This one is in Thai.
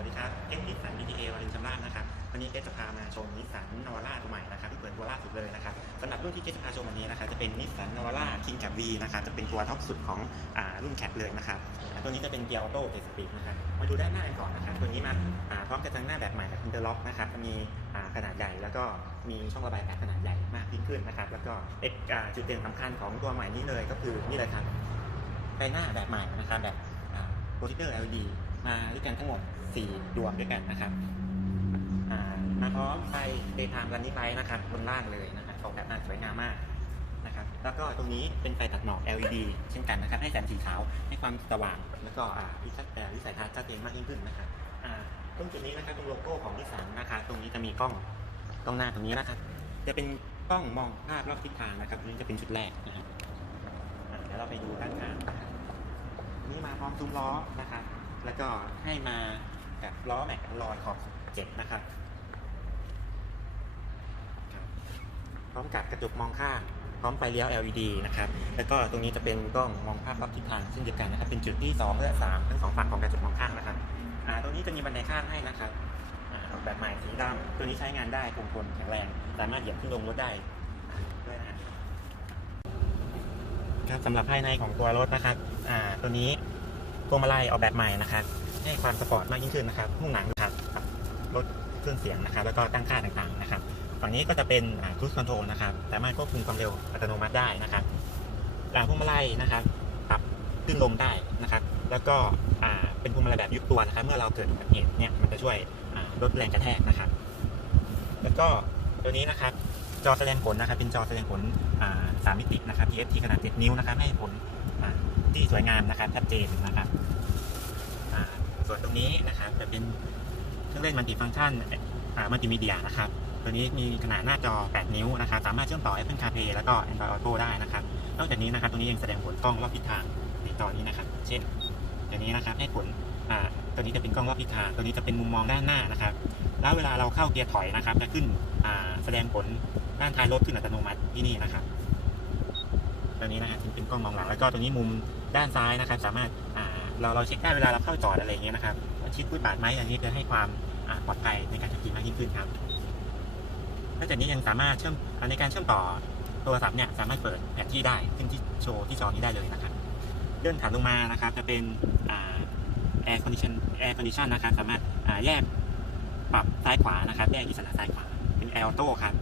วัสดีครับเอ็กซ์นิสสัน BTA วารินชำราบนะครับ วันนี้เกสจะพามาชมนิสสันนวาร่าตัวใหม่นะครับที่เปิดตัวล่าสุดเลยนะครับสำหรับรุ่นที่เกสจะพาชมวันนี้นะครับจะเป็นนิสสันนวาร่าคิงแคปวีนะครับจะเป็นตัวท็อปสุดของอ่ารุ่นแคปเลยนะครับตัวนี้จะเป็นเกียร์ออโต้เจ็ดสปีดนะครับมาดูด้านหน้ากันก่อนนะครับตัวนี้มาพร้อมกับทั้งหน้าแบบใหม่แบบอินเตอร์ล็อกนะครับจะมีขนาดใหญ่แล้วก็มีช่องระบายอากาศขนาดใหญ่มากยิ่งขึ้นนะครับแล้วก็เอกจุดเด่นสำคัญของตัวใหม่นี้เลยก็คือนี่เลยครับไฟหน้าแบบใหม่นะครับแบบโปรเจคเตอร์ LED มาด้วยกันทั้งหมด 4 ดวงด้วยกันนะครับมาพร้อมไฟเดย์ไทม์รันนี่ไลท์นะครับบนล่างเลยนะครับออกแบบมาสวยงามมากนะครับแล้วก็ตรงนี้เป็นไฟตัดหมอก LED เช่นกันนะครับให้แสงสีขาวให้ความสว่างแล้วก็อ่าวิสัยแต่วิสัยทัศน์ชัดเจนมากยิ่งขึ้นนะครับอ่าตรงจุดนี้นะครับตรงโลโก้ของนิสสันนะครับตรงนี้จะมีกล้องกล้องหน้าตรงนี้นะครับจะเป็นกล้องมองภาพรอบทิศทางนะครับนี้จะเป็นจุดแรกนะครับเดี๋ยวเราไปดูด้านข้างนะครับนี่มาพร้อมซุ้มล้อนะครับ แล้วก็ให้มากับล้อแม็กลอยขอบเจ็ดนะครับพร้อมกับกระจกมองข้างพร้อมไฟเลี้ยว LED นะครับ แล้วก็ตรงนี้จะเป็นกล้องมองภาพรอบทิศทางเช่นเดียวกันนะครับ เป็นจุดที่2และ3ทั้งสองฝั่งของกระจกมองข้างนะครับอ่าตรงนี้จะมีบันไดข้างให้นะครับออกแบบใหม่สีดำตัวนี้ใช้งานได้คงทนแข็งแรง สามารถเหยียบขึ้นลงรถได้ด้วยนะฮะครับสำหรับภายในของตัวรถนะครับอ่าตัวนี้ พวงมาลัยออกแบบใหม่นะครับให้ความสปอร์ตมากยิ่งขึ้นนะครับหุ้มหนังนะครับกับลดเครื่องเสียงนะครับ แล้วก็ตั้งค่าต่างๆนะครับ ฝั่งนี้ก็จะเป็นครูซคอนโทรลนะครับสามารถควบคุมความเร็วอัตโนมัติได้นะครับหลังพวงมาลัยนะครับปรับขึ้นลงได้นะครับ แล้วก็เป็นพวงมาลัยแบบยุบตัวนะครับ เมื่อเราเกิดอุบัติเหตุเนี่ยมันจะช่วยลดแรงกระแทกนะครับ แล้วก็ตัวนี้นะครับจอแสดงผลนะครับ เป็นจอแสดงผลสามมิตินะครับ TFT ขนาด 7 นิ้วนะครับ ให้ผล ที่สวยงามนะครับชัดเจนนะครับส่วนตรงนี้นะครับจะเป็นเครื่องเล่นมัลติฟังก์ชันมัลติมีเดียนะครับตัวนี้มีขนาดหน้าจอ 8 นิ้วนะครับสามารถเชื่อมต่อ Apple CarPlay แล้วก็ Android Auto ได้นะครับนอกจากนี้นะครับตัวนี้ยังแสดงผลกล้องรอบทิศทางในจอนี้นะครับ เช่นตัวนี้นะครับให้ผลตัวนี้จะเป็นกล้องรอบทิศทางตัวนี้จะเป็นมุมมองด้านหน้านะครับ แล้วเวลาเราเข้าเกียร์ถอยนะครับจะขึ้นแสดงผลด้านท้ายรถขึ้นอัตโนมัติที่นี่นะครับ ตัวนี้นะครับเป็นกล้องมองหลังแล้วก็ตัวนี้มุมด้านซ้ายนะครับ สามารถาเราเราเช็คได้เวลาเราเข้าจอดอะไรเงี้ยนะครับว่าชิดฟุตบาทไหมอันนี้จะให้ความปลอดภัยในการขับขี่มากยิ่งขึ้นครับนอกจากนี้ยังสามารถเชื่อมในการเชื่อมต่อโทรศัพท์เนี่ยสามารถเปิดแผนที่ได้ขึ้นที่โชว์ที่จอนี้ได้เลยนะครับเลื่อนถัดลงมานะครับจะเป็นแอ่า air condition air condition นะครับสามารถแยกปรับซ้ายขวานะครับแยกอิสระซ้ายขวาเป็น air auto ครับ